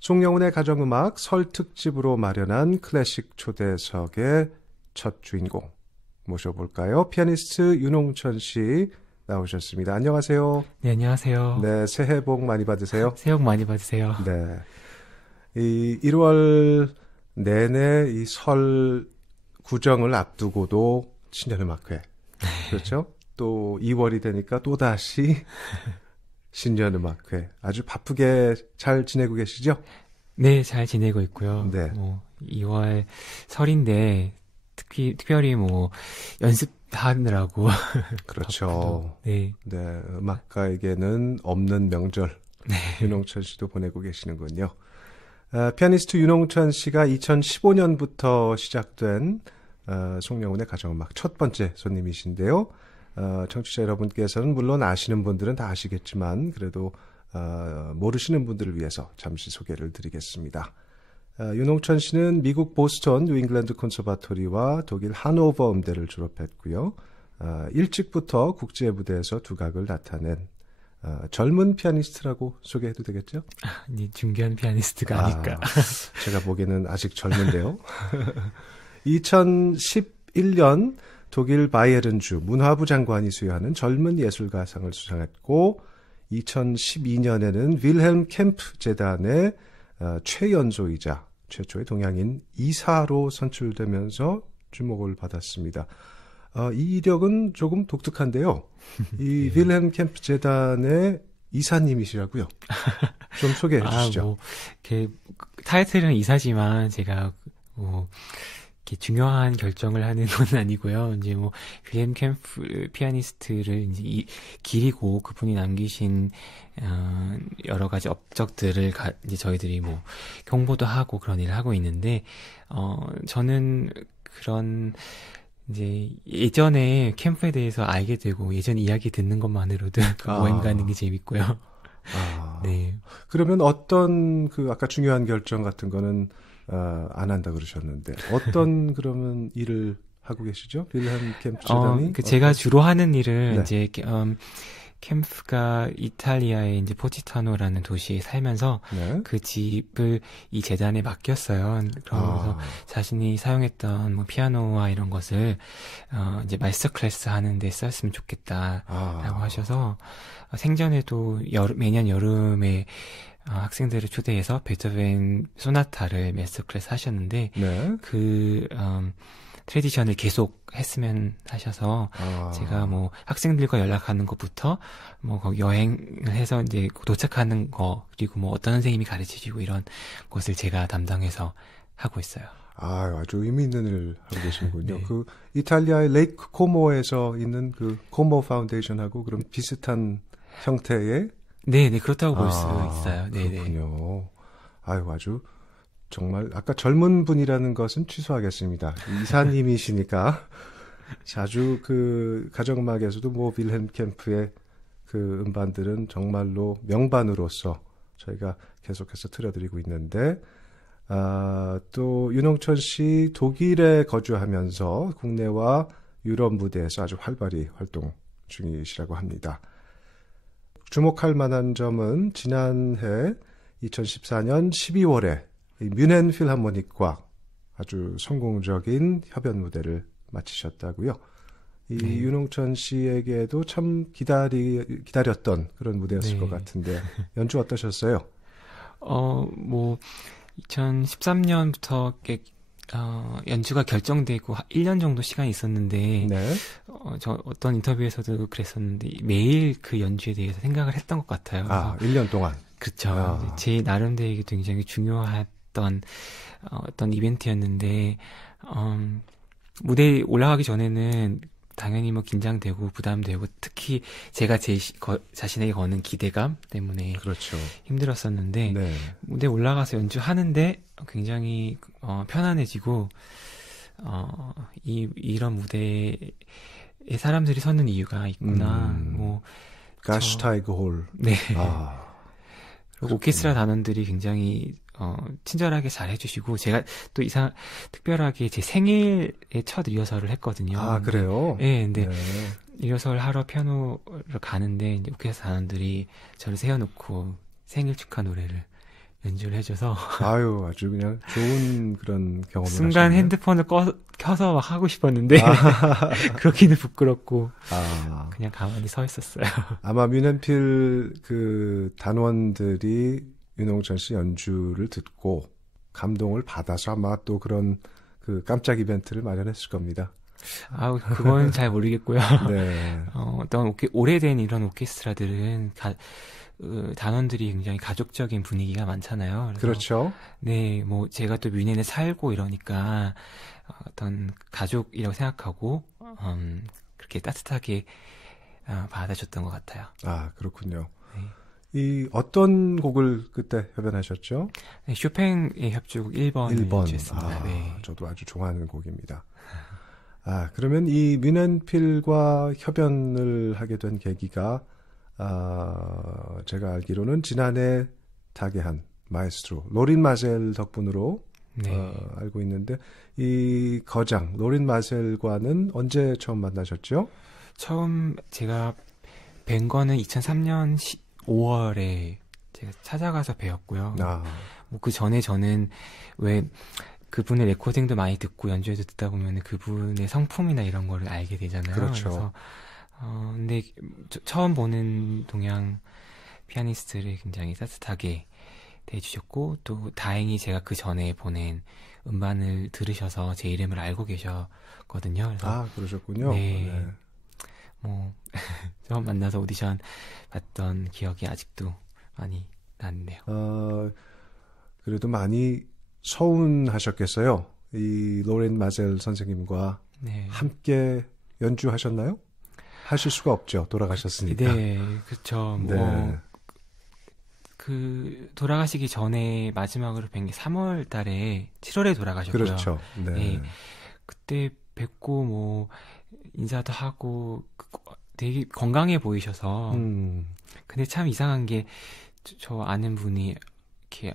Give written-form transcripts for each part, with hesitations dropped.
송영훈의 가정음악 설 특집으로 마련한 클래식 초대석의 첫 주인공 모셔볼까요? 피아니스트 윤홍천 씨 나오셨습니다. 안녕하세요. 네, 안녕하세요. 네, 새해 복 많이 받으세요. 새해 복 많이 받으세요. 네, 이 1월 내내 이 설 구정을 앞두고도 신년음악회, 그렇죠? 또 2월이 되니까 또다시 신년음악회. 아주 바쁘게 잘 지내고 계시죠? 네, 잘 지내고 있고요. 네. 2월 설인데 특별히 연습하느라고 그렇죠. 네. 네, 음악가에게는 없는 명절. 네. 윤홍천 씨도 보내고 계시는군요. 피아니스트 윤홍천 씨가 2015년부터 시작된 송영훈의 가정음악 첫 번째 손님이신데요. 청취자 여러분께서는 물론 아시는 분들은 다 아시겠지만 그래도 모르시는 분들을 위해서 잠시 소개를 드리겠습니다. 윤홍천 씨는 미국 보스턴 뉴잉글랜드 콘서바토리와 독일 하노버 음대를 졸업했고요. 일찍부터 국제 무대에서 두각을 나타낸 젊은 피아니스트라고 소개해도 되겠죠? 네, 중견 피아니스트가 아닐까. 제가 보기에는 아직 젊은데요. 2011년 독일 바이에른주 문화부 장관이 수여하는 젊은 예술가상을 수상했고 2012년에는 윌헬մ 캠프 재단의 최연소이자 최초의 동양인 이사로 선출되면서 주목을 받았습니다. 이 이력은 조금 독특한데요. 이 윌헬մ 캠프 재단의 이사님이시라고요. 좀 소개해 주시죠. 타이틀은 이사지만 제가 이렇게 중요한 결정을 하는 건 아니고요. 이제 윌헬մ 캠프 피아니스트를 이제 기리고 그분이 남기신 여러 가지 업적들을 이제 저희들이 경보도 하고 그런 일을 하고 있는데 저는 그런 이제 예전에 캠프에 대해서 알게 되고 예전 이야기 듣는 것만으로도 여행 가는 게 재밌고요. 네. 그러면 어떤 아까 중요한 결정 같은 거는 안 한다 그러셨는데 어떤 그러면 일을 하고 계시죠? 윌헬մ 캠프 재단이? 제가 주로 하는 일은 네. 이제 캠프가 이탈리아의 이제 포지타노라는 도시에 살면서 네. 그 집을 이 재단에 맡겼어요. 그러면서 자신이 사용했던 피아노와 이런 것을 이제 마스터 클래스 하는데 썼으면 좋겠다라고 하셔서 생전에도 매년 여름에 학생들을 초대해서 베토벤 소나타를 마스터 클래스 하셨는데 네. 트레디션을 계속 했으면 하셔서 제가 학생들과 연락하는 것부터 거기 여행을 해서 이제 도착하는 거 그리고 어떤 선생님이 가르치시고 이런 것을 제가 담당해서 하고 있어요. 아주 의미 있는 일을 하고 계시는군요. 네. 이탈리아의 레이크 코모에서 있는 코모 파운데이션하고 그럼 비슷한 형태의 네, 그렇다고 볼 수 있어요. 네, 그렇군요. 아주 정말 아까 젊은 분이라는 것은 취소하겠습니다. 이사님이시니까 자주 가정음악에서도 윌헬մ 캠프의 음반들은 정말로 명반으로서 저희가 계속해서 틀어드리고 있는데 또 윤홍천 씨 독일에 거주하면서 국내와 유럽 무대에서 아주 활발히 활동 중이시라고 합니다. 주목할 만한 점은 지난해 2014년 12월에 뮌헨 필하모닉과 아주 성공적인 협연 무대를 마치셨다고요. 이 네. 윤홍천 씨에게도 참 기다렸던 그런 무대였을 것 같은데 연주 어떠셨어요? 2013년부터 연주가 결정되고 1년 정도 시간이 있었는데 네. 저 어떤 인터뷰에서도 그랬었는데 매일 그 연주에 대해서 생각을 했던 것 같아요. 1년 동안. 그렇죠. 제 나름대로 굉장히 중요했던 어떤 이벤트였는데 무대에 올라가기 전에는 당연히 긴장되고 부담되고 특히 제가 제 자신에게 거는 기대감 때문에 그렇죠. 힘들었었는데 네. 무대에 올라가서 연주하는데 굉장히 편안해지고 이런 무대에 사람들이 서는 이유가 있구나. 가슈타이그 홀. 네. 그리고 오케스트라 단원들이 굉장히 친절하게 잘 해주시고 제가 또 특별하게 제 생일에 첫 리허설을 했거든요. 그래요? 네, 근데 네. 리허설 하러 피아노를 가는데 이제 오케스트라 단원들이 저를 세워놓고 생일 축하 노래를 연주를 해줘서 아유, 아주 그냥 좋은 그런 경험을 순간 하셨네요. 핸드폰을 켜서 막 하고 싶었는데 그러기는 부끄럽고 그냥 가만히 서 있었어요. 아마 뮌헨필 그 단원들이 윤홍천 씨 연주를 듣고 감동을 받아서 아마 또 그런 그 깜짝 이벤트를 마련했을 겁니다. 그건 잘 모르겠고요. 네. 어떤 오래된 이런 오케스트라들은 단원들이 굉장히 가족적인 분위기가 많잖아요. 그래서 그렇죠. 네, 뭐 제가 또 뮌헨에 살고 이러니까 어떤 가족이라고 생각하고 그렇게 따뜻하게 받아줬던 것 같아요. 그렇군요. 네. 이 어떤 곡을 그때 협연하셨죠? 네, 쇼팽의 협주곡 1번을 1번. 연주했습니다. 네. 저도 아주 좋아하는 곡입니다. 그러면 이 뮌헨필과 협연을 하게 된 계기가 제가 알기로는 지난해 타계한 마에스트로 로린 마젤 덕분으로 네. 알고 있는데 이 거장 로린 마젤과는 언제 처음 만나셨죠? 처음 제가 뵌 거는 2003년 5월에 제가 찾아가서 배웠고요. 뭐 그 전에 저는 왜 그분의 레코딩도 많이 듣고 연주해서 듣다 보면 그분의 성품이나 이런 거를 알게 되잖아요. 그렇죠. 그래서 근데 처음 보는 동양 피아니스트를 굉장히 따뜻하게 대해주셨고 또 다행히 제가 그 전에 보낸 음반을 들으셔서 제 이름을 알고 계셨거든요. 그래서 그러셨군요. 네. 뭐 처음 만나서 오디션 봤던 기억이 아직도 많이 나네요. 그래도 많이 서운하셨겠어요. 이 로렌 마젤 선생님과 네. 함께 연주하셨나요? 하실 수가 없죠. 돌아가셨으니까. 네, 그렇죠. 네. 뭐 돌아가시기 전에 마지막으로 뵌 게 3월 달에 7월에 돌아가셨고요. 그렇죠. 네. 네. 그때 뵙고 뭐 인사도 하고 되게 건강해 보이셔서 근데 참 이상한 게 저 아는 분이 이렇게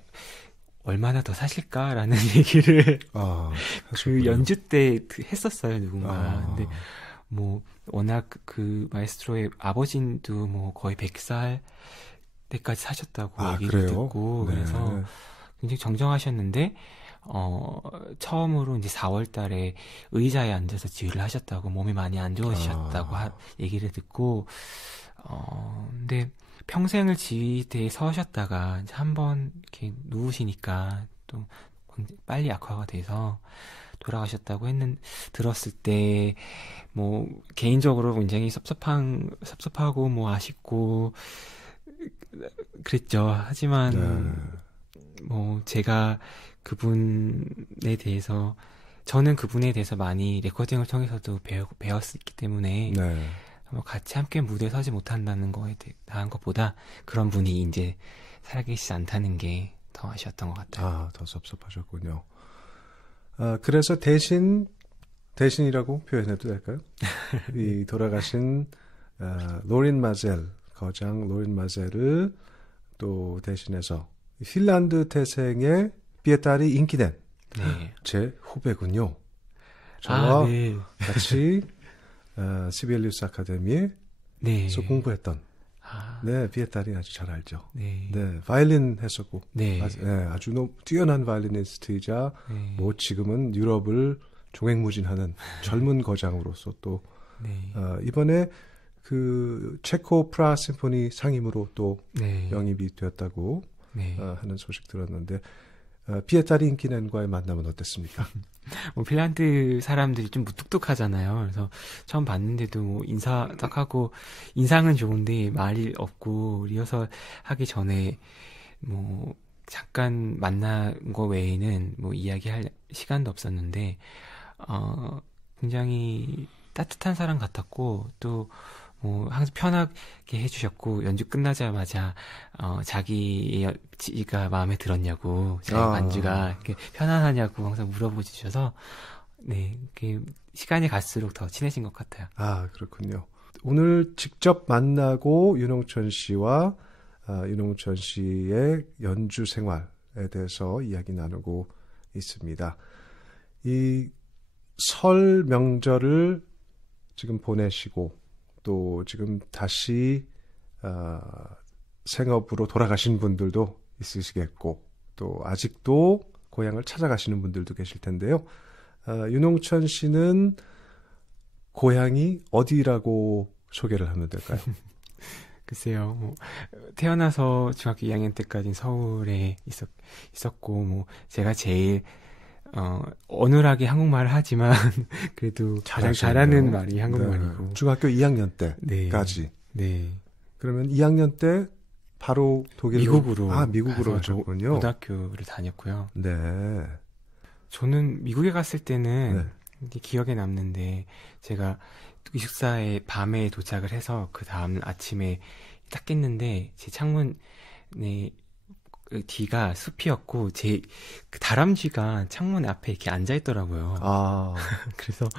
얼마나 더 사실까라는 얘기를 그 연주 때 했었어요, 누군가. 근데 뭐 워낙 그 마에스트로의 아버지도 뭐 거의 100살 때까지 사셨다고 얘기를 그래요? 듣고 네. 그래서 굉장히 정정하셨는데 처음으로 이제 4월 달에 의자에 앉아서 지휘를 하셨다고 몸이 많이 안 좋으셨다고 얘기를 듣고 근데 평생을 지휘대에 서셨다가 한번 이렇게 누우시니까 또 빨리 악화가 돼서 돌아가셨다고 들었을 때 뭐 개인적으로 굉장히 섭섭하고 뭐 아쉽고 그랬죠. 하지만 뭐 제가 저는 그분에 대해서 많이 레코딩을 통해서도 배웠기 때문에 뭐 같이 함께 무대에 서지 못한다는 거에 대한 것보다 그런 분이 이제 살아계시지 않다는 게 더 아쉬웠던 것 같아요. 더 섭섭하셨군요. 그래서 대신이라고 표현해도 될까요? 이 돌아가신 로린 마젤 거장 로린 마젤을 또 대신해서 핀란드 태생의 피에타리 인키넨 제 후배군요. 저와 같이 시벨리우스 아카데미에서 공부했던 피에타리 아주 잘 알죠. 네, 바이올린 했었고 아주 뛰어난 바이올리니스트이자 뭐 지금은 유럽을 종횡무진하는 젊은 거장으로서 또 이번에 그 체코 프라하 심포니 상임으로 또 영입이 되었다고 하는 소식 들었는데 피에타리 인키넨과의 만남은 어땠습니까? 뭐 핀란드 사람들이 좀 무뚝뚝하잖아요. 그래서 처음 봤는데도 뭐 인사 딱 하고 인상은 좋은데 말이 없고 리허설 하기 전에 뭐 잠깐 만난 거 외에는 뭐 이야기할 시간도 없었는데 굉장히 따뜻한 사람 같았고 또 뭐 항상 편하게 해주셨고 연주 끝나자마자 자기가 마음에 들었냐고 자기 반주가 이렇게 편안하냐고 항상 물어보셔서 시간이 갈수록 더 친해진 것 같아요. 그렇군요. 오늘 직접 만나고 윤홍천 씨와 윤홍천 씨의 연주 생활에 대해서 이야기 나누고 있습니다. 이 설 명절을 지금 보내시고 또 지금 다시 생업으로 돌아가신 분들도 있으시겠고 또 아직도 고향을 찾아가시는 분들도 계실 텐데요. 윤홍천 씨는 고향이 어디라고 소개를 하면 될까요? 글쎄요, 뭐, 태어나서 중학교 2학년 때까지는 서울에 있었고, 뭐, 제가 제일, 어눌하게 한국말을 하지만, 그래도 가장 잘하는 말이 한국말이고. 네. 중학교 2학년 때까지. 네. 그러면 2학년 때 바로 미국으로 가셨군요. 고등학교를 다녔고요. 네. 저는 미국에 갔을 때는 네. 기억에 남는데, 제가 기숙사에 밤에 도착을 해서 그 다음 아침에 딱 깼는데 제 창문에 뒤가 숲이었고 제 그 다람쥐가 창문 앞에 이렇게 앉아 있더라고요. 그래서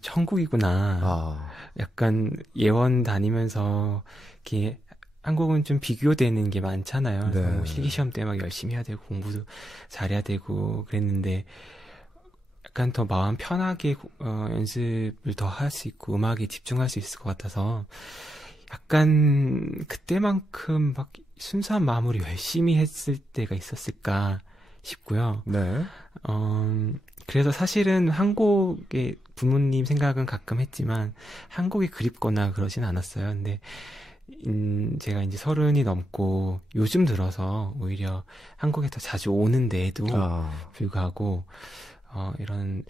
천국이구나. 약간 예원 다니면서 이렇게 한국은 좀 비교되는 게 많잖아요. 네. 뭐 실기시험 때 막 열심히 해야 되고 공부도 잘해야 되고 그랬는데 약간 더 마음 편하게 연습을 더 할 수 있고 음악에 집중할 수 있을 것 같아서 약간 그때만큼 막 순수한 마음으로 열심히 했을 때가 있었을까 싶고요. 네. 그래서 사실은 한국의 부모님 생각은 가끔 했지만 한국이 그립거나 그러진 않았어요. 근데 제가 이제 30이 넘고 요즘 들어서 오히려 한국에 더 자주 오는데도 불구하고 이런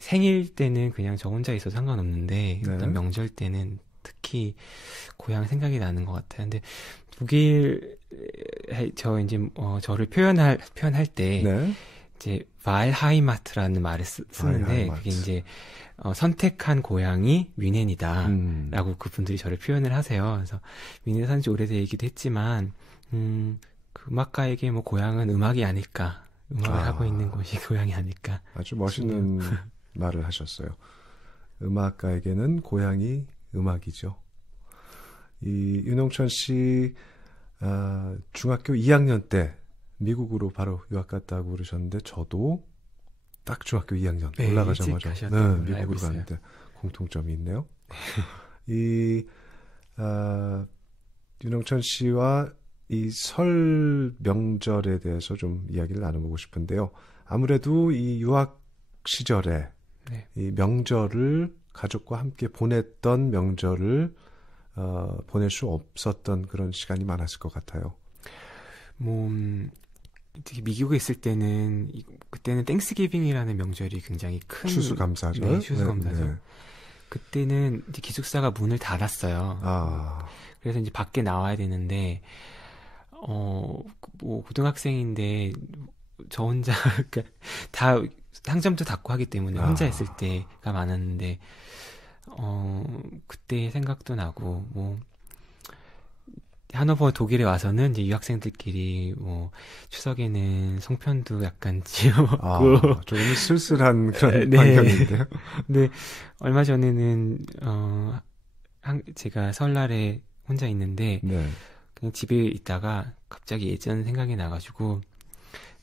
생일 때는 그냥 저 혼자 있어도 상관없는데 네. 어떤 명절 때는 특히 고향 생각이 나는 것 같아요. 근데 독일 저 이제 저를 표현할 때 네. 이제 바일하이마트라는 말을 쓰는데 그게 이제 선택한 고향이 뮌헨이다라고 그분들이 저를 표현을 하세요. 그래서 뮌헨에 산지 오래되기도 했지만 그 음악가에게 뭐 고향은 음악이 아닐까. 음악을 하고 있는 곳이 고향이 아닐까. 아주 멋있는 말을 하셨어요. 음악가에게는 고향이 음악이죠. 이 윤홍천 씨 중학교 2학년 때 미국으로 바로 유학 갔다고 그러셨는데 저도 딱 중학교 2학년 올라가자마자 미국으로 갔는데 공통점이 있네요. 이 윤홍천 씨와 이 설 명절에 대해서 좀 이야기를 나눠보고 싶은데요. 아무래도 이 유학 시절에 이 명절을 가족과 함께 보냈던 명절을 보낼 수 없었던 그런 시간이 많았을 것 같아요. 뭐 특히 미국에 있을 때는 그때는 땡스기빙이라는 명절이 굉장히 큰 추수감사죠. 네, 추수감사죠. 네. 그때는 이제 기숙사가 문을 닫았어요. 그래서 이제 밖에 나와야 되는데 뭐 고등학생인데 저 혼자 그러니까 다 상점도 닫고 하기 때문에 혼자 있을 때가 많았는데 그때 생각도 나고 뭐 하노버 독일에 와서는 이제 유학생들끼리 뭐 추석에는 송편도 약간 지어 먹고 조금 쓸쓸한 그런 환경인데요. 근데 얼마 전에는 제가 설날에 혼자 있는데 그냥 집에 있다가 갑자기 예전 생각이 나가지고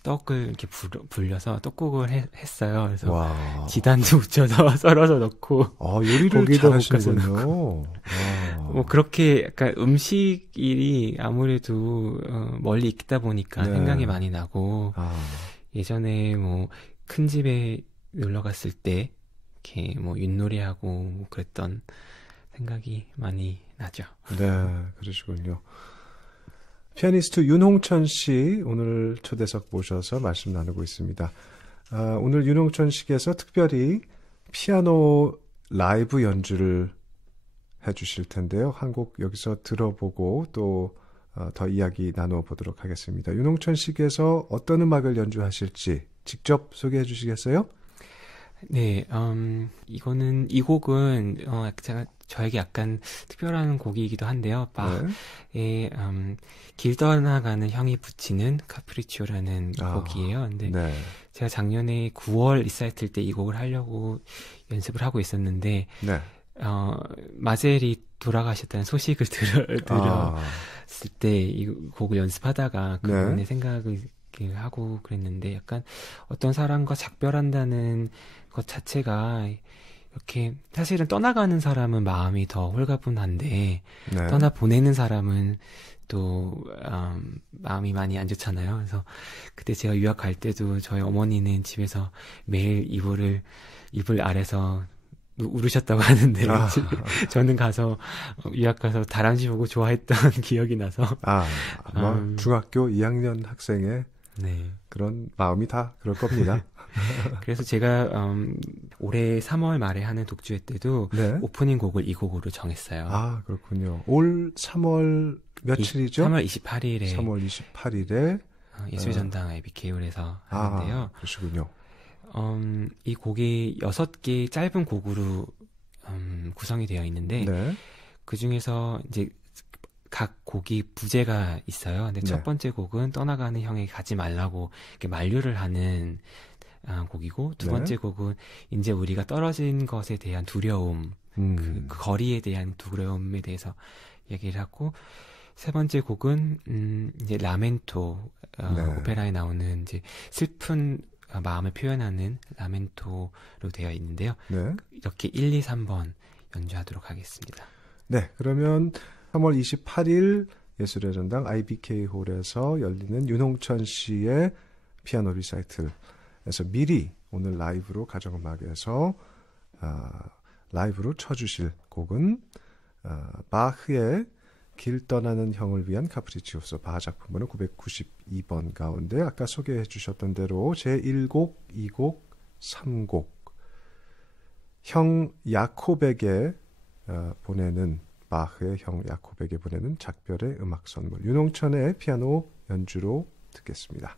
떡을 이렇게 불려서 떡국을 했어요. 그래서 지단도 묻혀서 썰어서 넣고 요리를 잘하시는군요. 뭐 그렇게 약간 음식일이 아무래도 멀리 있다 보니까 생각이 많이 나고 예전에 뭐 큰 집에 놀러 갔을 때 이렇게 뭐 윷놀이하고 뭐 그랬던 생각이 많이 나죠. 네, 그러시군요. 피아니스트 윤홍천 씨 오늘 초대석 모셔서 말씀 나누고 있습니다. 오늘 윤홍천 씨께서 특별히 피아노 라이브 연주를 해주실 텐데요. 한 곡 여기서 들어보고 또 더 이야기 나눠보도록 하겠습니다. 윤홍천 씨께서 어떤 음악을 연주하실지 직접 소개해 주시겠어요? 네, 이 곡은 제가 저에게 약간 특별한 곡이기도 한데요. 바의 길 떠나가는 형이 붙이는 카프리치오라는 곡이에요. 근데 제가 작년에 9월 리사이틀 때 이 곡을 하려고 연습을 하고 있었는데 마젤이 돌아가셨다는 소식을 들었을 때 이 곡을 연습하다가 그분의 생각을 하고 그랬는데 약간 어떤 사람과 작별한다는 것 자체가 이렇게 사실은 떠나가는 사람은 마음이 더 홀가분한데 네. 떠나 보내는 사람은 또 마음이 많이 안 좋잖아요. 그래서 그때 제가 유학 갈 때도 저희 어머니는 집에서 매일 이불 아래서 울으셨다고 하는데 저는 가서 유학 가서 다람쥐 보고 좋아했던 기억이 나서 아마 중학교 2학년 학생의 네. 그런 마음이 다 그럴 겁니다. 그래서 제가 올해 3월 말에 하는 독주회 때도 네. 오프닝 곡을 이 곡으로 정했어요. 아, 그렇군요. 올 3월 며칠이죠? 3월 28일에 3월 28일에 예술전당 IBK홀에서 하는데요. 그러시군요. 이 곡이 6개 짧은 곡으로 구성이 되어 있는데 네. 그 중에서 이제 각 곡이 부제가 있어요. 근데 첫 번째 곡은 떠나가는 형에게 가지 말라고 이렇게 만류를 하는 곡이고 두 번째 곡은 이제 우리가 떨어진 것에 대한 두려움, 그 거리에 대한 두려움에 대해서 얘기를 하고 세 번째 곡은 이제 라멘토 오페라에 나오는 이제 슬픈 마음을 표현하는 라멘토로 되어 있는데요. 네. 이렇게 1, 2, 3번 연주하도록 하겠습니다. 네, 그러면 3월 28일 예술의 전당 IBK홀에서 열리는 윤홍천 씨의 피아노 리사이틀에서 미리 오늘 라이브로 가정음악에서 라이브로 쳐주실 곡은 바흐의 길 떠나는 형을 위한 카프리치오소 바하 작품번호 992번 가운데 아까 소개해 주셨던 대로 제1곡, 2곡, 3곡 형 야코백에 보내는 바흐의 형 야코백에 보내는 작별의 음악 선물 윤홍천의 피아노 연주로 듣겠습니다.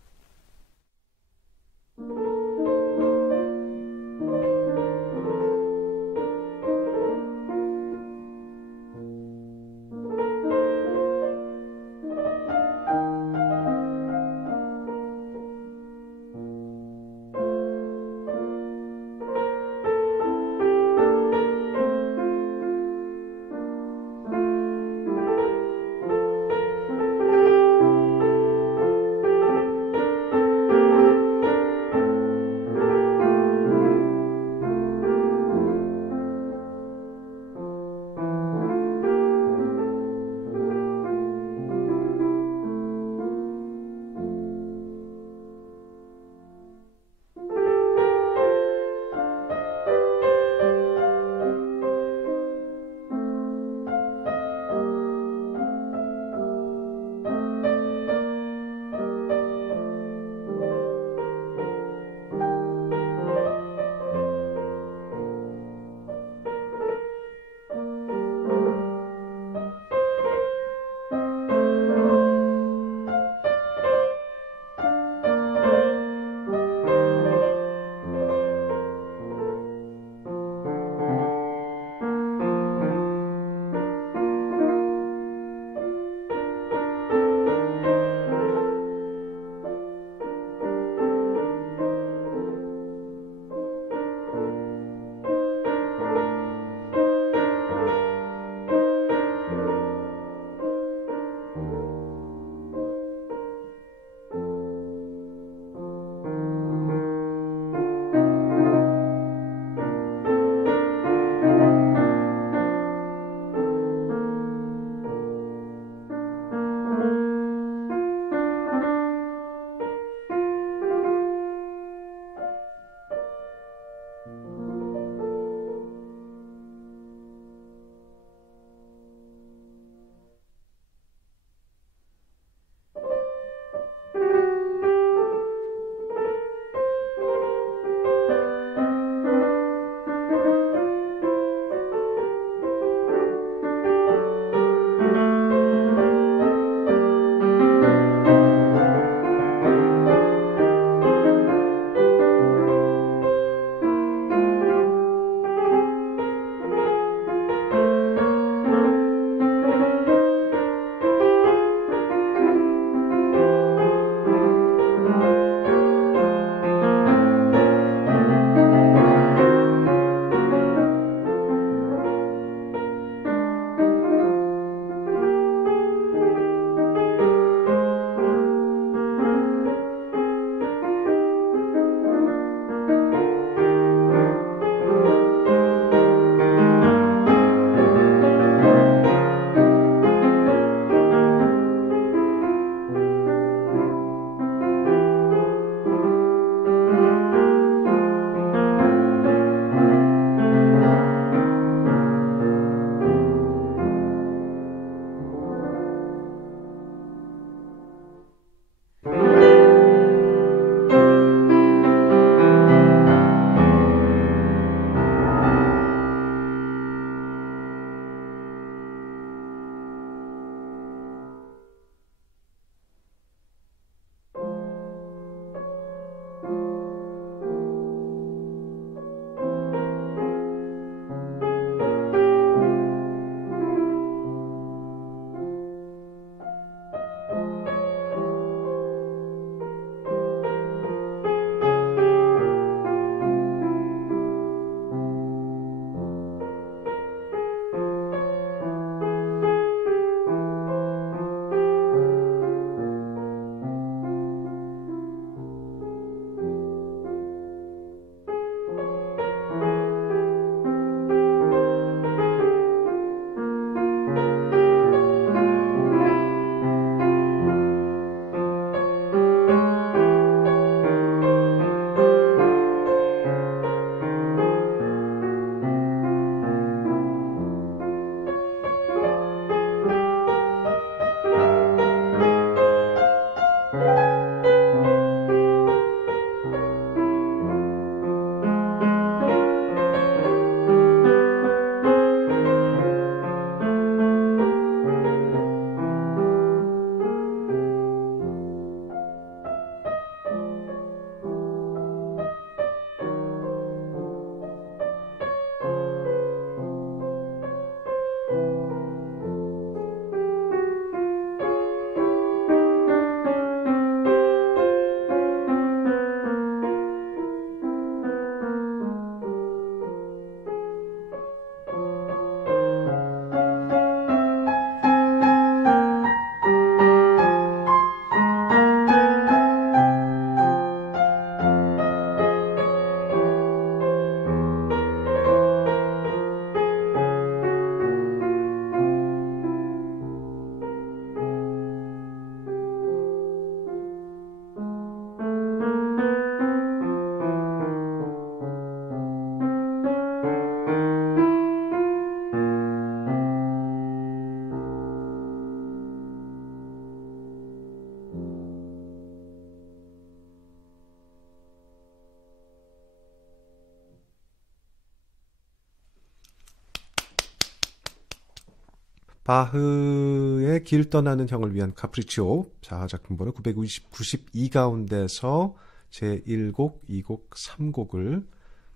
바흐의 길 떠나는 형을 위한 카프리치오 4작품 번호 992 가운데서 제1곡, 2곡, 3곡을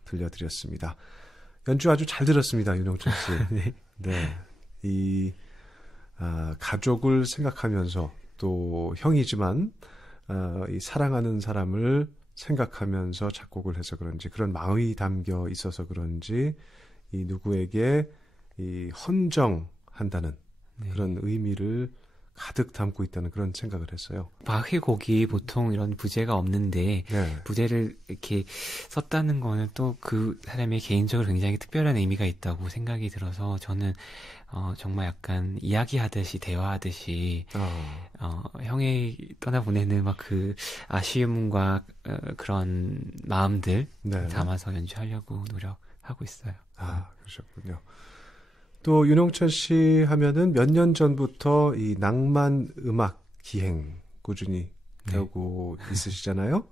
들려드렸습니다. 연주 아주 잘 들었습니다. 윤영철 씨. 네. 네. 이 가족을 생각하면서 또 형이지만 이 사랑하는 사람을 생각하면서 작곡을 해서 그런지 그런 마음이 담겨 있어서 그런지 이 누구에게 이 헌정한다는 네. 그런 의미를 가득 담고 있다는 그런 생각을 했어요. 바흐의 곡이 보통 이런 부제가 없는데 네. 부제를 이렇게 썼다는 거는 또 그 사람의 개인적으로 굉장히 특별한 의미가 있다고 생각이 들어서 저는 정말 약간 이야기하듯이 대화하듯이 형이 떠나보내는 막 그 아쉬움과 그런 마음들 네. 담아서 연주하려고 노력하고 있어요. 아, 그러셨군요. 또 윤홍철 씨 하면은 몇 년 전부터 이 낭만 음악 기행 꾸준히 배우고 있으시잖아요.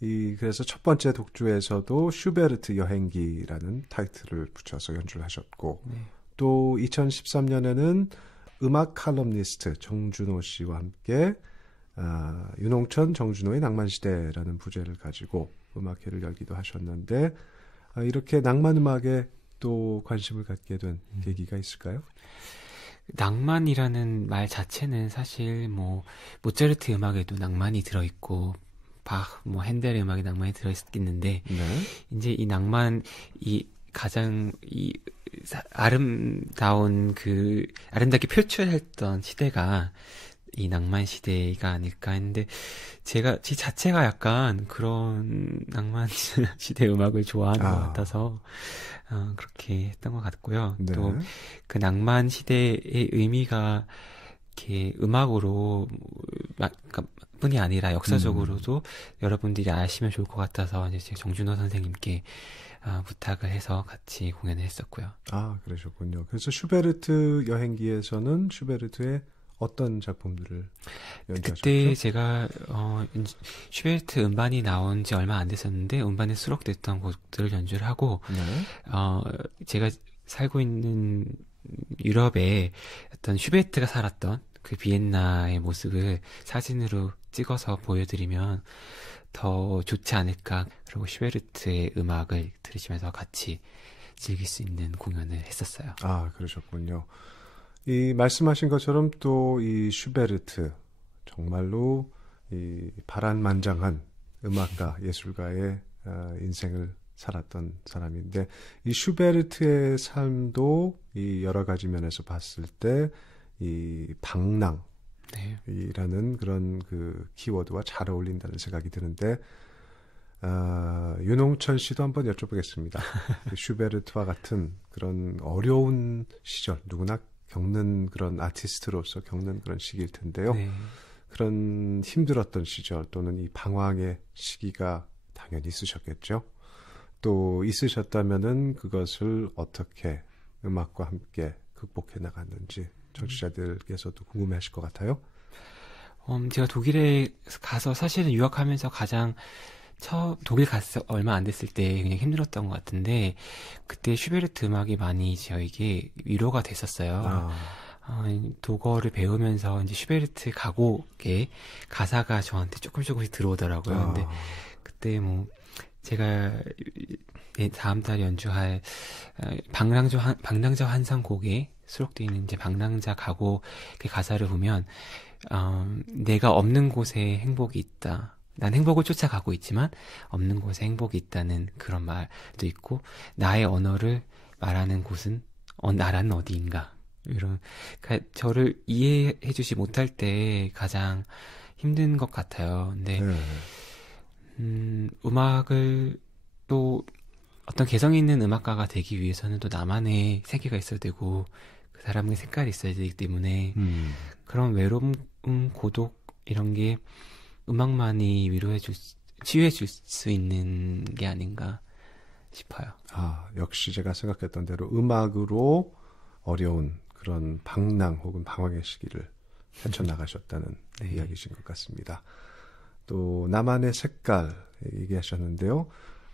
그래서 첫 번째 독주에서도 슈베르트 여행기라는 타이틀을 붙여서 연주를 하셨고 네. 또 2013년에는 음악 칼럼니스트 정준호 씨와 함께 윤홍천 정준호의 낭만시대라는 부제를 가지고 음악회를 열기도 하셨는데 이렇게 낭만 음악에 또 관심을 갖게 된 계기가 있을까요? 낭만이라는 말 자체는 사실 뭐 모차르트 음악에도 낭만이 들어있고 바흐, 뭐 핸델의 음악에 낭만이 들어있겠는데 네. 이제 이 낭만 이 가장 이 아름다운 그 아름답게 표출했던 시대가 이 낭만 시대가 아닐까 했는데 제가 제 자체가 약간 그런 낭만 시대 음악을 좋아하는 것 같아서 그렇게 했던 것 같고요. 네. 또 그 낭만 시대의 의미가 이렇게 음악으로 뿐이 아니라 역사적으로도 여러분들이 아시면 좋을 것 같아서 이제 정준호 선생님께 부탁을 해서 같이 공연을 했었고요. 아, 그러셨군요. 그래서 슈베르트 여행기에서는 슈베르트의 어떤 작품들을 연주하셨죠? 그때 제가 슈베르트 음반이 나온 지 얼마 안 됐었는데 음반에 수록됐던 곡들을 연주를 하고 네. 제가 살고 있는 유럽에 어떤 슈베르트가 살았던 그 비엔나의 모습을 사진으로 찍어서 보여드리면 더 좋지 않을까. 그리고 슈베르트의 음악을 들으시면서 같이 즐길 수 있는 공연을 했었어요. 아, 그러셨군요. 이 말씀하신 것처럼 또 이 슈베르트 정말로 이 파란만장한 음악가, 예술가의 인생을 살았던 사람인데 이 슈베르트의 삶도 이 여러 가지 면에서 봤을 때 이 방랑이라는 네. 그런 그 키워드와 잘 어울린다는 생각이 드는데 윤홍천 씨도 한번 여쭤보겠습니다. 슈베르트와 같은 그런 어려운 시절 누구나 겪는 그런 아티스트로서 겪는 그런 시기일 텐데요. 네. 그런 힘들었던 시절 또는 이 방황의 시기가 당연히 있으셨겠죠. 또 있으셨다면은 그것을 어떻게 음악과 함께 극복해 나갔는지 청취자들께서도 궁금해하실 것 같아요. 제가 독일에 가서 사실은 유학하면서 가장 독일 갔어 얼마 안 됐을 때 그냥 힘들었던 것 같은데 그때 슈베르트 음악이 많이 저에게 위로가 됐었어요. 독어를 배우면서 이제 슈베르트 가곡의 가사가 저한테 조금씩 들어오더라고요. 근데 그때 뭐 제가 다음 달 연주할 방랑자 환상곡에 수록되어 있는 이제 방랑자 가곡의 가사를 보면 내가 없는 곳에 행복이 있다. 난 행복을 쫓아가고 있지만 없는 곳에 행복이 있다는 그런 말도 있고 나의 언어를 말하는 곳은 나라는 어디인가 이런 저를 이해해주지 못할 때 가장 힘든 것 같아요. 근데 음악을 또 어떤 개성 있는 음악가가 되기 위해서는 또 나만의 세계가 있어야 되고 그 사람의 색깔이 있어야 되기 때문에 그런 외로움, 고독 이런 게 음악만이 치유해줄 수 있는 게 아닌가 싶어요. 역시 제가 생각했던 대로 음악으로 어려운 그런 방랑 혹은 방황의 시기를 헤쳐나가셨다는 네. 이야기신 것 같습니다. 또 나만의 색깔 얘기하셨는데요.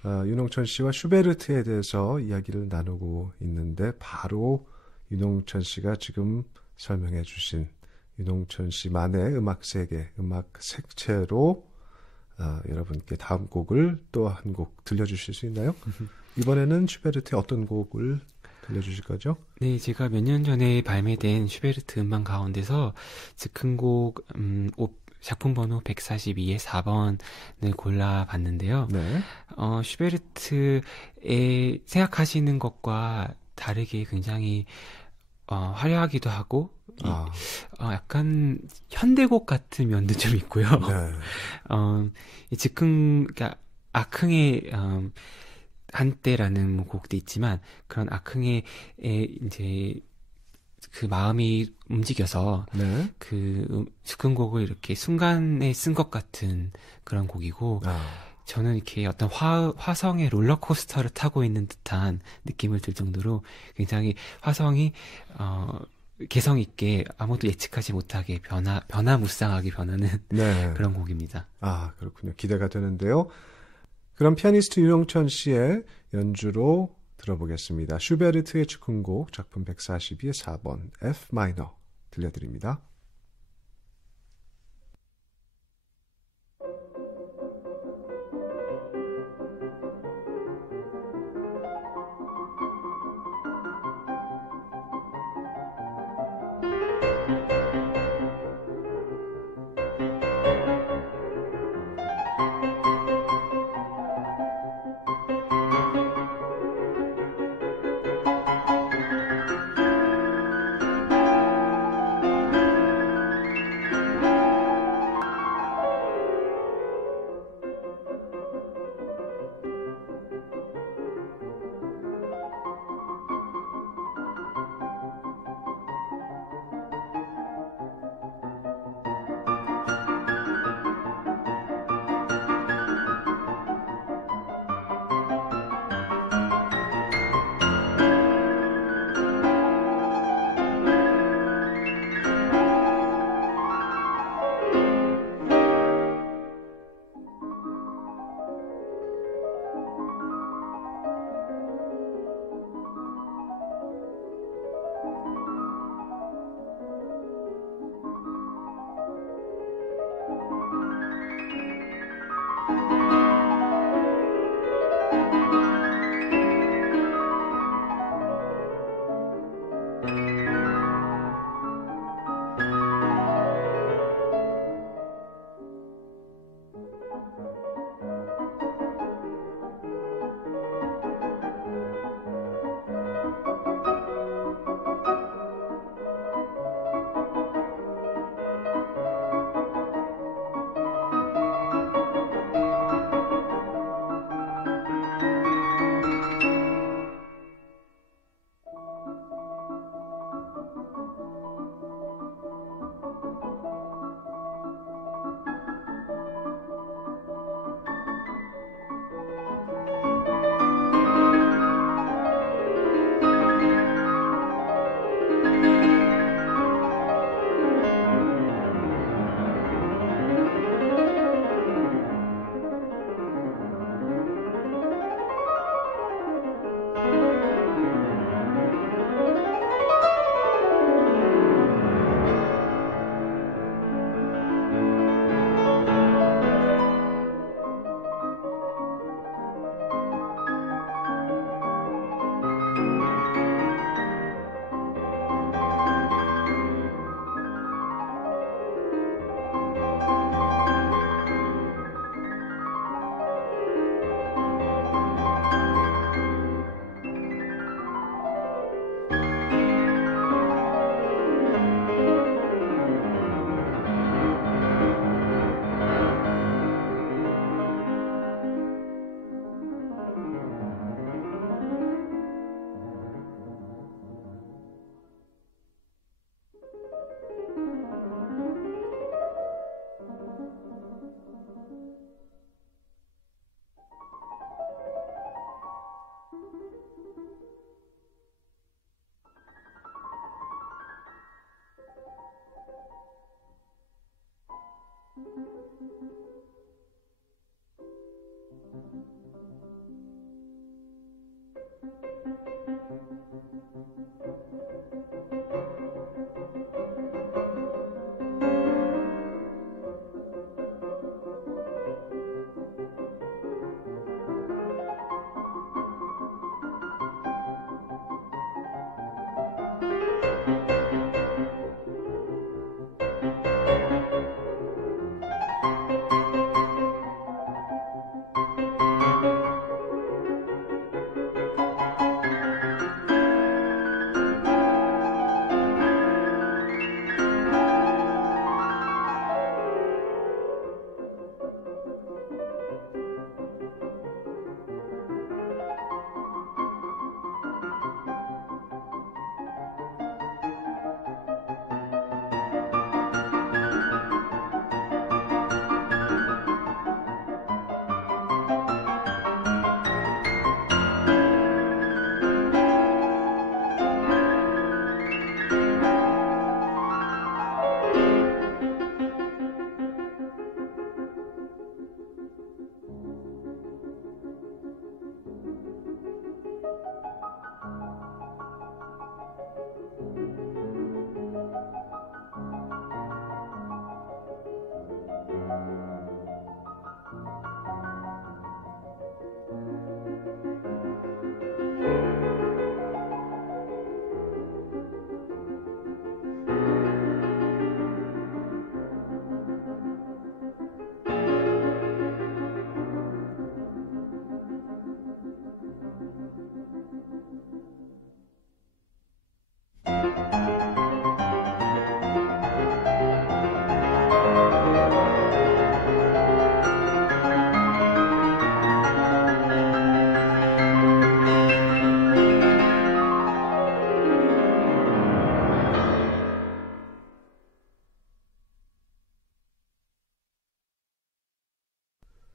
윤홍천 씨와 슈베르트에 대해서 이야기를 나누고 있는데 바로 윤홍천 씨가 지금 설명해 주신 윤홍천 씨만의 음악 세계, 음악 색채로 여러분께 다음 곡을 또 한 곡 들려주실 수 있나요? 이번에는 슈베르트의 어떤 곡을 들려주실 거죠? 네, 제가 몇 년 전에 발매된 슈베르트 음반 가운데서 즉흥곡 작품 번호 142의 4번을 골라봤는데요. 네. 슈베르트의 생각하시는 것과 다르게 굉장히 화려하기도 하고 약간 현대곡 같은 면도 좀 있고요. 네. 그러니까 악흥의 한때라는 곡도 있지만 그런 악흥의 이제 그 마음이 움직여서 네. 그 즉흥곡을 이렇게 순간에 쓴 것 같은 그런 곡이고 저는 이렇게 어떤 화성의 롤러코스터를 타고 있는 듯한 느낌을 들 정도로 굉장히 화성이 개성 있게 아무도 예측하지 못하게 변화무쌍하게 변하는 네. 그런 곡입니다. 그렇군요. 기대가 되는데요. 그럼 피아니스트 윤홍천 씨의 연주로 들어보겠습니다. 슈베르트의 즉흥곡 작품 142의 4번 F 마이너 들려드립니다.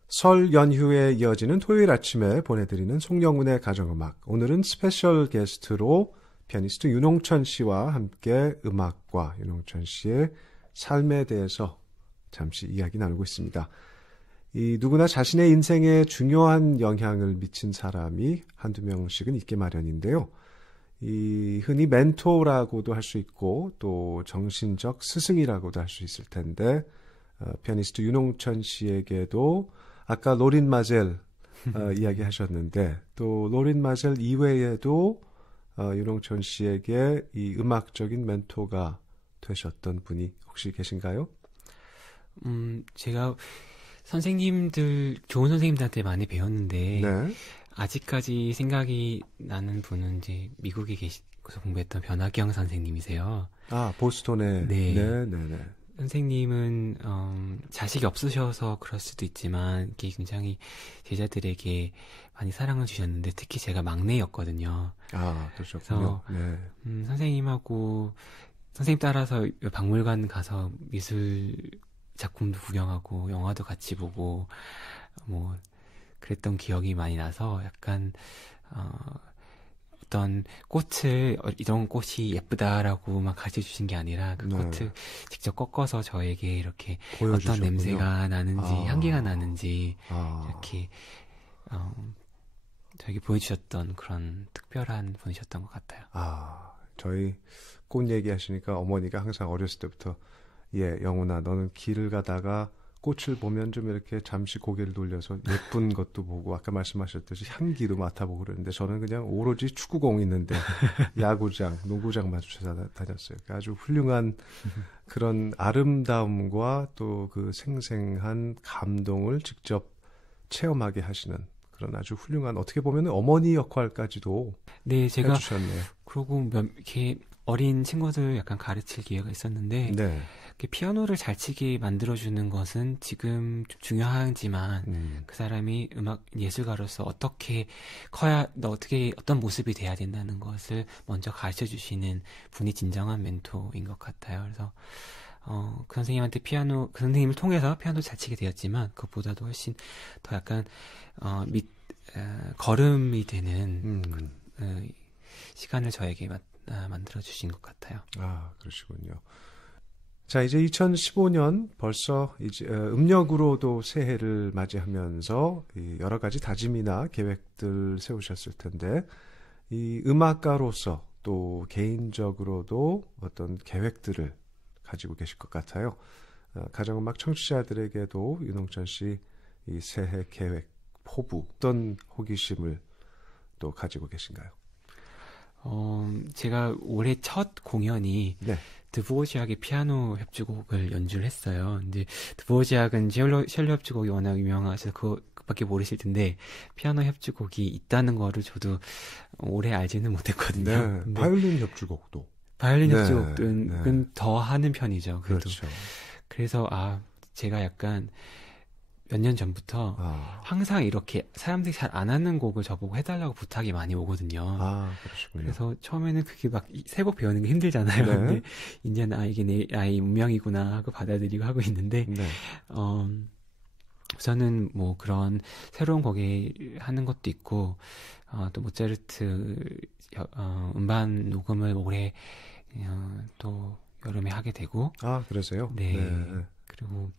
설 연휴에 이어지는 토요일 아침에 보내드리는 송영훈의 가정음악. 오늘은 스페셜 게스트로 피아니스트 윤홍천 씨와 함께 음악과 윤홍천 씨의 삶에 대해서 잠시 이야기 나누고 있습니다. 누구나 자신의 인생에 중요한 영향을 미친 사람이 한두 명씩은 있게 마련인데요. 흔히 멘토라고도 할 수 있고 또 정신적 스승이라고도 할 수 있을 텐데 피아니스트 윤홍천 씨에게도 아까 로린 마젤 이야기하셨는데 또 로린 마젤 이외에도 윤홍천 씨에게 이 음악적인 멘토가 되셨던 분이 혹시 계신가요? 제가 좋은 선생님들한테 많이 배웠는데 네. 아직까지 생각이 나는 분은 이제 미국에 계셔서 공부했던 변화경 선생님이세요. 아, 보스턴에. 네. 네. 선생님은 자식이 없으셔서 그럴 수도 있지만 이게 굉장히 제자들에게 많이 사랑을 주셨는데 특히 제가 막내였거든요. 아, 그러셨군요. 네. 선생님 따라서 박물관 가서 미술 작품도 구경하고 영화도 같이 보고 뭐 그랬던 기억이 많이 나서 약간 어떤 꽃을 이런 꽃이 예쁘다라고 막 가르쳐 주신 게 아니라 그 꽃을 직접 꺾어서 저에게 이렇게 보여주셨군요. 어떤 냄새가 나는지 향기가 나는지 이렇게 저에게 보여주셨던 그런 특별한 분이셨던 것 같아요. 저희 꽃 얘기하시니까 어머니가 항상 어렸을 때부터 영훈아 너는 길을 가다가 꽃을 보면 좀 이렇게 잠시 고개를 돌려서 예쁜 것도 보고 아까 말씀하셨듯이 향기도 맡아보고 그러는데 저는 그냥 오로지 축구공 있는데 야구장, 농구장만 쫓아다녔어요. 그러니까 아주 훌륭한 그런 아름다움과 또 그 생생한 감동을 직접 체험하게 하시는 그런 아주 훌륭한 어떻게 보면 어머니 역할까지도 제가 해주셨네요. 그러고 이렇게 어린 친구들 약간 가르칠 기회가 있었는데 피아노를 잘 치게 만들어주는 것은 지금 좀 중요하지만 그 사람이 음악 예술가로서 어떻게 어떤 모습이 돼야 된다는 것을 먼저 가르쳐 주시는 분이 진정한 멘토인 것 같아요. 그래서 그 선생님한테 그 선생님을 통해서 피아노 잘 치게 되었지만 그것보다도 훨씬 더 약간 걸음이 되는 시간을 저에게 만들어 주신 것 같아요. 그러시군요. 자, 이제 2015년 벌써 이제 음력으로도 새해를 맞이하면서 여러 가지 다짐이나 계획들 세우셨을 텐데 이 음악가로서 또 개인적으로도 어떤 계획들을 가지고 계실 것 같아요. 가정음악 청취자들에게도 윤홍천 씨 이 새해 계획, 포부 어떤 호기심을 또 가지고 계신가요? 제가 올해 첫 공연이 드보르자크의 피아노 협주곡을 연주를 했어요. 근데 드보르자크는 첼로 협주곡이 워낙 유명하셔서 그것밖에 모르실 텐데 피아노 협주곡이 있다는 거를 저도 올해 알지는 못했거든요. 네, 바이올린 협주곡도. 바이올린 협주곡은 더 하는 편이죠. 그래도. 그렇죠. 그래서 제가 약간 몇 년 전부터 항상 이렇게 사람들이 잘 안 하는 곡을 저보고 해달라고 부탁이 많이 오거든요. 그러시군요. 그래서 처음에는 그게 막 새 곡 배우는 게 힘들잖아요. 근데 이제는 이게 나의 운명이구나 하고 받아들이고 하고 있는데 저는 뭐 그런 새로운 곡에 하는 것도 있고 또 모차르트 음반 녹음을 올해 또 여름에 하게 되고 그러세요? 그리고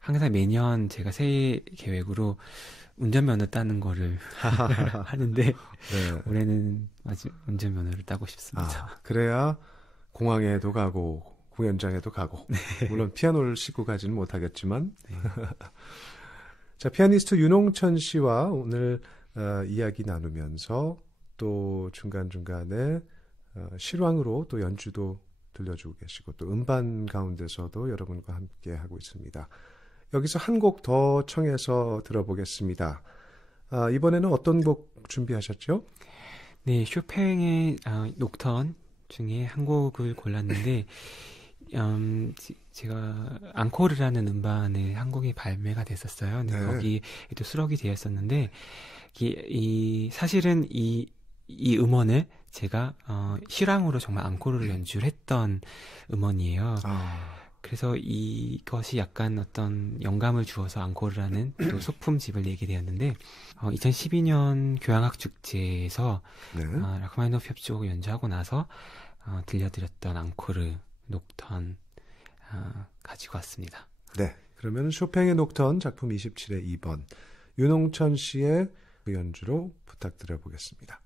항상 매년 제가 새해 계획으로 운전면허 따는 거를 하는데 올해는 운전면허를 따고 싶습니다. 그래야 공항에도 가고 공연장에도 가고 물론 피아노를 싣고 가지는 못하겠지만 자, 피아니스트 윤홍천 씨와 오늘 이야기 나누면서 또 중간중간에 실황으로 또 연주도 들려주고 계시고 또 음반 가운데서도 여러분과 함께 하고 있습니다. 여기서 한 곡 더 청해서 들어보겠습니다. 이번에는 어떤 곡 준비하셨죠? 네, 쇼팽의 녹턴 중에 한 곡을 골랐는데 제가 앙코르라는 음반에 한 곡이 발매가 됐었어요. 근데 거기에도 수록이 되었었는데 사실은 이 음원을 제가 실황으로 정말 앙코르를 연주를 했던 음원이에요. 그래서 이것이 약간 어떤 영감을 주어서 앙코르라는 또 소품집을 내게 되었는데 2012년 교향악 축제에서 네. 라흐마니노프 협주곡을 연주하고 나서 들려드렸던 앙코르 녹턴 가지고 왔습니다. 네. 그러면 쇼팽의 녹턴 작품 27의 2번 윤홍천 씨의 그 연주로 부탁드려 보겠습니다.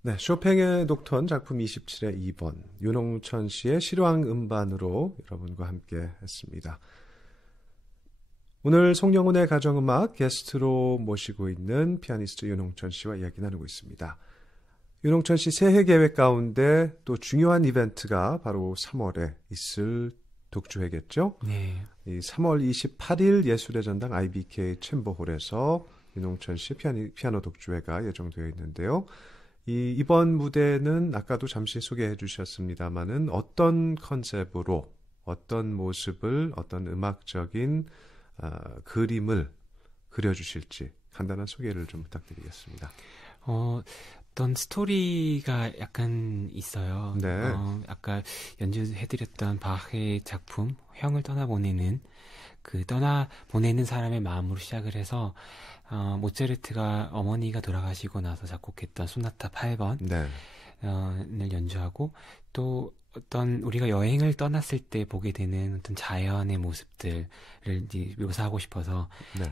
네, 쇼팽의 녹턴 작품 27의 2번 윤홍천 씨의 실황 음반으로 여러분과 함께 했습니다. 오늘 송영훈의 가정음악 게스트로 모시고 있는 피아니스트 윤홍천 씨와 이야기 나누고 있습니다. 윤홍천 씨 새해 계획 가운데 또 중요한 이벤트가 바로 3월에 있을 독주회겠죠? 네. 이 3월 28일 예술의 전당 IBK 챔버홀에서 윤홍천 씨 피아노 독주회가 예정되어 있는데요. 이번 무대는 아까도 잠시 소개해 주셨습니다마는 어떤 컨셉으로 어떤 모습을 어떤 음악적인 그림을 그려주실지 간단한 소개를 좀 부탁드리겠습니다. 어떤 스토리가 약간 있어요. 네. 아까 연주해드렸던 바흐의 작품 형을 떠나보내는 그 떠나보내는 사람의 마음으로 시작을 해서 모차르트가 어머니가 돌아가시고 나서 작곡했던 소나타 8번 네. 을 연주하고 또 어떤 우리가 여행을 떠났을 때 보게 되는 어떤 자연의 모습들을 이제 묘사하고 싶어서 네.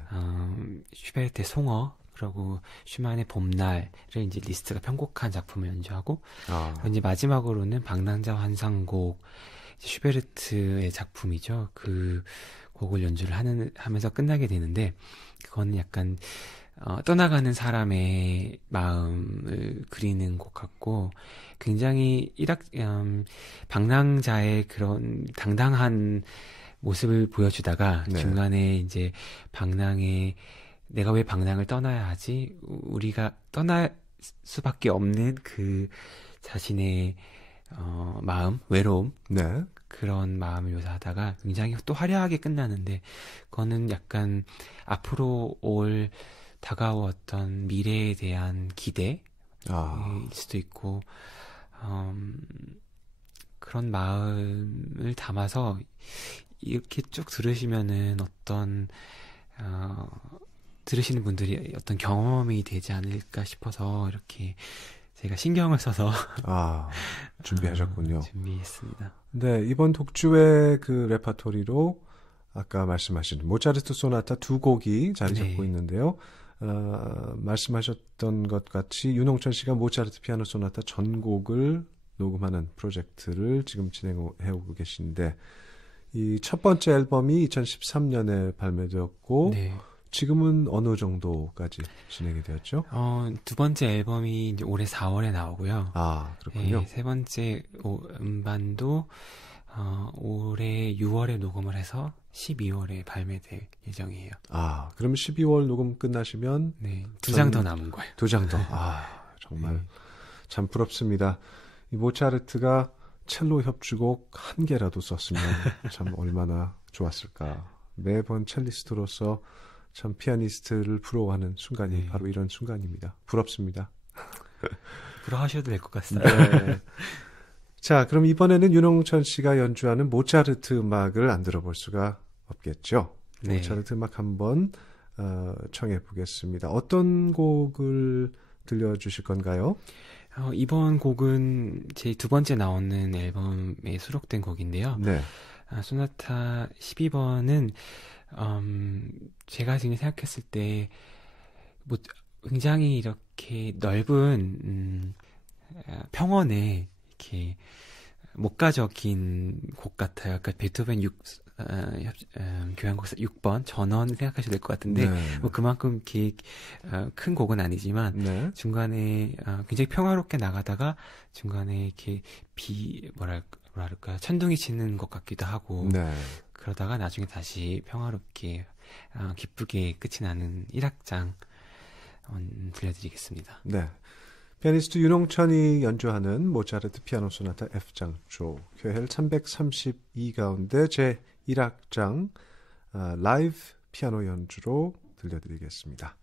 슈베르트의 송어 그리고 슈만의 봄날을 이제 리스트가 편곡한 작품을 연주하고 이제 마지막으로는 방랑자 환상곡 슈베르트의 작품이죠. 그 곡을 연주를 하면서 끝나게 되는데 그거는 약간 떠나가는 사람의 마음을 그리는 곡 같고 굉장히 방랑자의 그런 당당한 모습을 보여주다가 네. 중간에 이제 내가 왜 방랑을 떠나야 하지? 우리가 떠날 수밖에 없는 그 자신의 마음, 외로움 네. 그런 마음을 묘사하다가 굉장히 또 화려하게 끝나는데 그거는 약간 앞으로 다가왔던 미래에 대한 기대일 수도 있고 그런 마음을 담아서 이렇게 쭉 들으시면은 들으시는 분들이 어떤 경험이 되지 않을까 싶어서 이렇게 제가 신경을 써서 준비하셨군요. 준비했습니다. 네, 이번 독주의 그 레퍼토리로 아까 말씀하신 모차르트 소나타 2곡이 자리 잡고 있는데요. 말씀하셨던 것 같이 윤홍천 씨가 모차르트 피아노 소나타 전곡을 녹음하는 프로젝트를 지금 진행해오고 계신데 이 첫 번째 앨범이 2013년에 발매되었고 네. 지금은 어느 정도까지 진행이 되었죠? 두 번째 앨범이 이제 올해 4월에 나오고요. 그렇군요. 네, 세 번째 음반도 올해 6월에 녹음을 해서 12월에 발매될 예정이에요. 그러면 12월 녹음 끝나시면 네, 2장 더 남은 거예요. 2장 더. 정말 참 부럽습니다. 이 모차르트가 첼로 협주곡 한 개라도 썼으면 참 얼마나 좋았을까. 매번 첼리스트로서 참 피아니스트를 부러워하는 순간이 바로 이런 순간입니다. 부럽습니다. 부러워하셔도 될 것 같습니다. 네. 자, 그럼 이번에는 윤홍천 씨가 연주하는 모차르트 음악을 안 들어볼 수가 없겠죠. 네. 모차르트 음악 한번 청해 보겠습니다. 어떤 곡을 들려주실 건가요? 이번 곡은 제 두 번째 나오는 앨범에 수록된 곡인데요. 네. 소나타 12번은 제가 지금 생각했을 때 굉장히 이렇게 넓은 평원에 이렇게 목가적인 곡 같아요. 그러니까 베토벤 교향곡 6번 전원 생각하셔도 될 것 같은데 그만큼 이렇게 큰 곡은 아니지만 중간에 굉장히 평화롭게 나가다가 중간에 이렇게 뭐랄까 천둥이 치는 것 같기도 하고 그러다가 나중에 다시 평화롭게 기쁘게 끝이 나는 1악장 들려드리겠습니다. 네. 피아니스트 윤홍천이 연주하는 모차르트 피아노 소나타 F장조 교헬 332 가운데 제 1악장 라이브 피아노 연주로 들려드리겠습니다.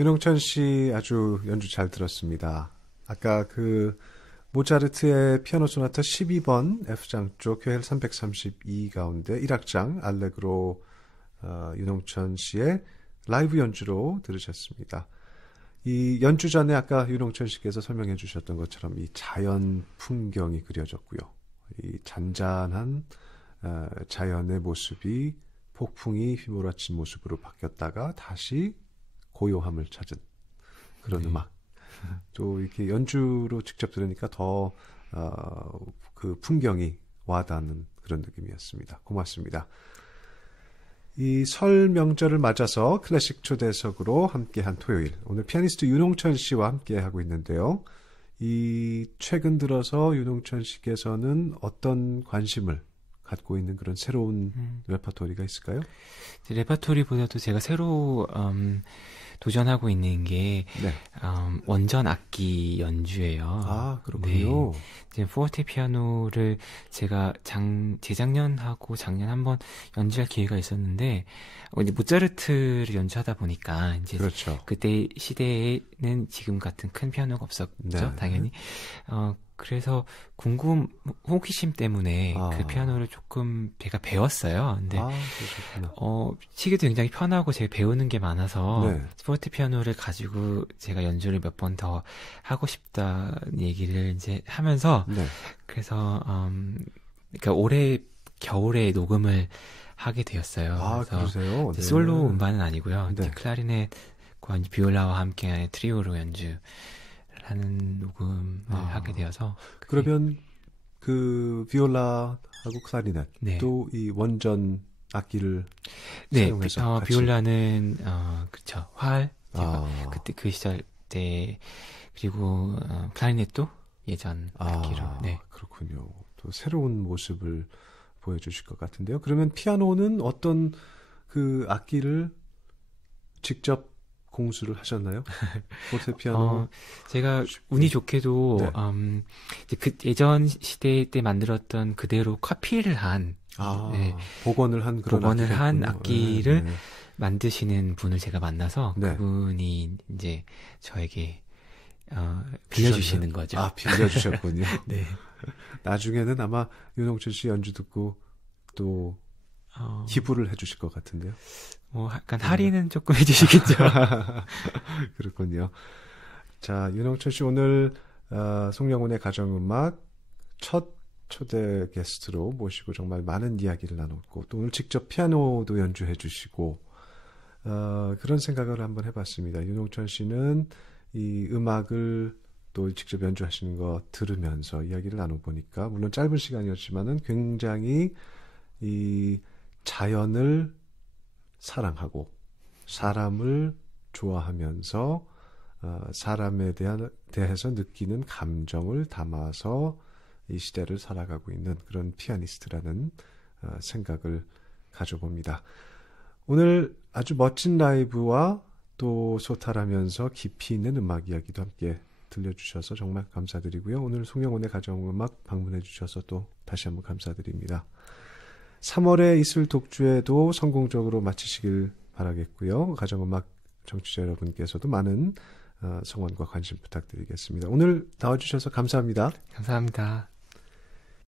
윤홍천 씨 아주 연주 잘 들었습니다. 아까 그 모차르트의 피아노 소나타 12번 F장 쪽 QL 332 가운데 1악장 알레그로 윤홍천 씨의 라이브 연주로 들으셨습니다. 이 연주 전에 아까 윤홍천 씨께서 설명해 주셨던 것처럼 이 자연 풍경이 그려졌고요. 이 잔잔한 자연의 모습이 폭풍이 휘몰아친 모습으로 바뀌었다가 다시 고요함을 찾은 그런 음악. 또 이렇게 연주로 직접 들으니까 더 그 풍경이 와닿는 그런 느낌이었습니다. 고맙습니다. 이 설 명절을 맞아서 클래식 초대석으로 함께한 토요일. 오늘 피아니스트 윤홍천 씨와 함께하고 있는데요. 이 최근 들어서 윤홍천 씨께서는 어떤 관심을 갖고 있는 그런 새로운 레퍼토리가 있을까요? 레퍼토리보다도 제가 새로 도전하고 있는 게 네. 원전 악기 연주예요. 아, 그렇군요. 네. 이제 포르테 피아노를 제가 재작년하고 작년 한번 연주할 기회가 있었는데 이제 모차르트를 연주하다 보니까 이제 그렇죠. 그때 시대에는 지금 같은 큰 피아노가 없었죠, 네. 당연히. 그래서 호기심 때문에 그 피아노를 조금 제가 배웠어요. 근데 치기도 굉장히 편하고 제가 배우는 게 많아서 네. 포르테 피아노를 가지고 제가 연주를 몇 번 더 하고 싶다는 얘기를 이제 하면서 네. 그래서 그러니까 올해 겨울에 녹음을 하게 되었어요. 아, 그래서 그러세요? 네. 솔로 음반은 아니고요. 네. 클라리넷과 비올라와 함께 트리오로 연주 하는 녹음을 하게 되어서 그러면 그 비올라하고 클라리넷 네. 또 이 원전 악기를 사용해서 같이. 비올라는 그쵸 활 그때 그 시절 때 그리고 클라리넷도 예전 악기로 네. 그렇군요. 또 새로운 모습을 보여주실 것 같은데요. 그러면 피아노는 어떤 그 악기를 직접 공수를 하셨나요? 포르테 피아노. 제가 운이 좋게도 네. 이제 그 예전 시대 때 만들었던 그대로 카피를 한 네. 복원을 한 악기를 네. 만드시는 분을 제가 만나서 네. 그분이 이제 저에게 빌려주시는 거죠. 아, 빌려주셨군요. 네. 나중에는 아마 윤홍천 씨 연주 듣고 또 기부를 해주실 것 같은데요. 약간 할인은 조금 해주시겠죠. 그렇군요. 자, 윤홍천 씨 오늘 송영훈의 가정음악 첫 초대 게스트로 모시고 정말 많은 이야기를 나눴고 또 오늘 직접 피아노도 연주해 주시고 그런 생각을 한번 해봤습니다. 윤홍천 씨는 이 음악을 또 직접 연주하시는 거 들으면서 이야기를 나눠보니까 물론 짧은 시간이었지만은 굉장히 이 자연을 사랑하고 사람을 좋아하면서 사람에 대해서 느끼는 감정을 담아서 이 시대를 살아가고 있는 그런 피아니스트라는 생각을 가져봅니다. 오늘 아주 멋진 라이브와 또 소탈하면서 깊이 있는 음악 이야기도 함께 들려주셔서 정말 감사드리고요. 오늘 송영훈의 가정음악 방문해 주셔서 또 다시 한번 감사드립니다. 3월에 있을 독주에도 성공적으로 마치시길 바라겠고요. 가정음악 청취자 여러분께서도 많은 성원과 관심 부탁드리겠습니다. 오늘 나와주셔서 감사합니다. 감사합니다.